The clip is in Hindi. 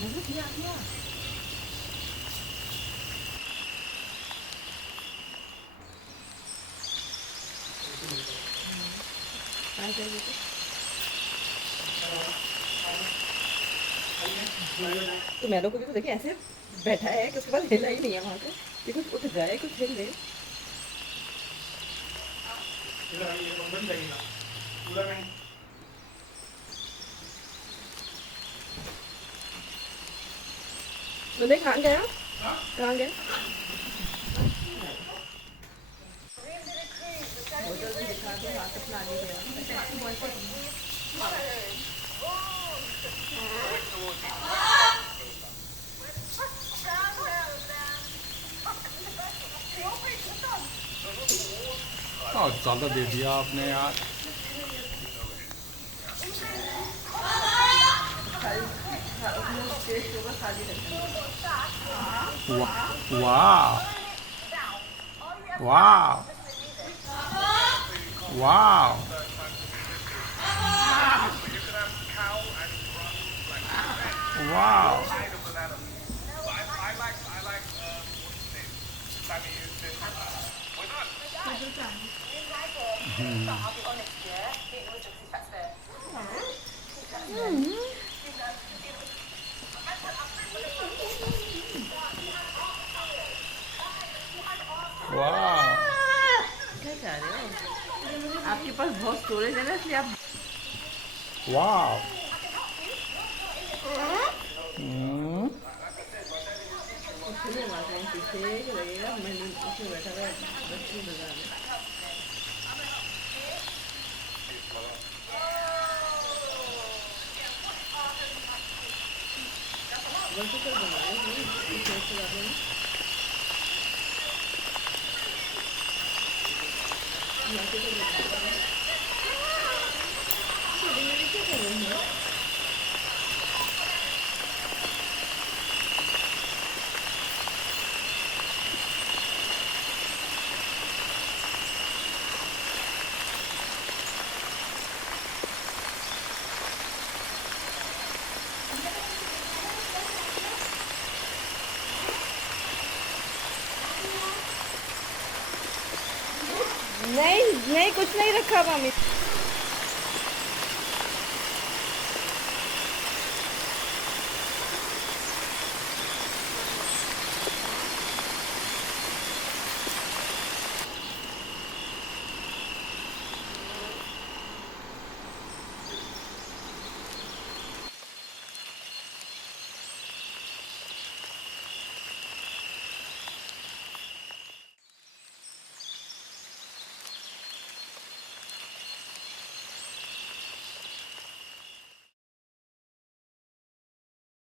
नजर किया किया ट्राई कर देखो। तो मैडम को भी तो देखिए ऐसे बैठा है कि उसके पास हिला ही नहीं है वहां से कि कुछ उठ जाए कुछ हिल ले। मैंने कहाँ गया कहाँ गया। बहुत जल्दी दिखा दो हाथ अपना आगे गया। ज़्यादा दे दिया आपने यार। टेस्ट होगा खाली रखना। वाह वाह वाह वाह। वाह क्या चाह रहे हो आपके पास बहुत स्टोरेज है ना इसलिए आप। वाह। उसमें बात है पीछे कि लगेगा मैं उसमें बैठा था बच्ची बाजार में। वर्टिकल बनाए पीछे से बाजू में वर्टिकल बनाए। छोटी मेरी क्या कर रही है। नहीं नहीं कुछ नहीं रखा मामी।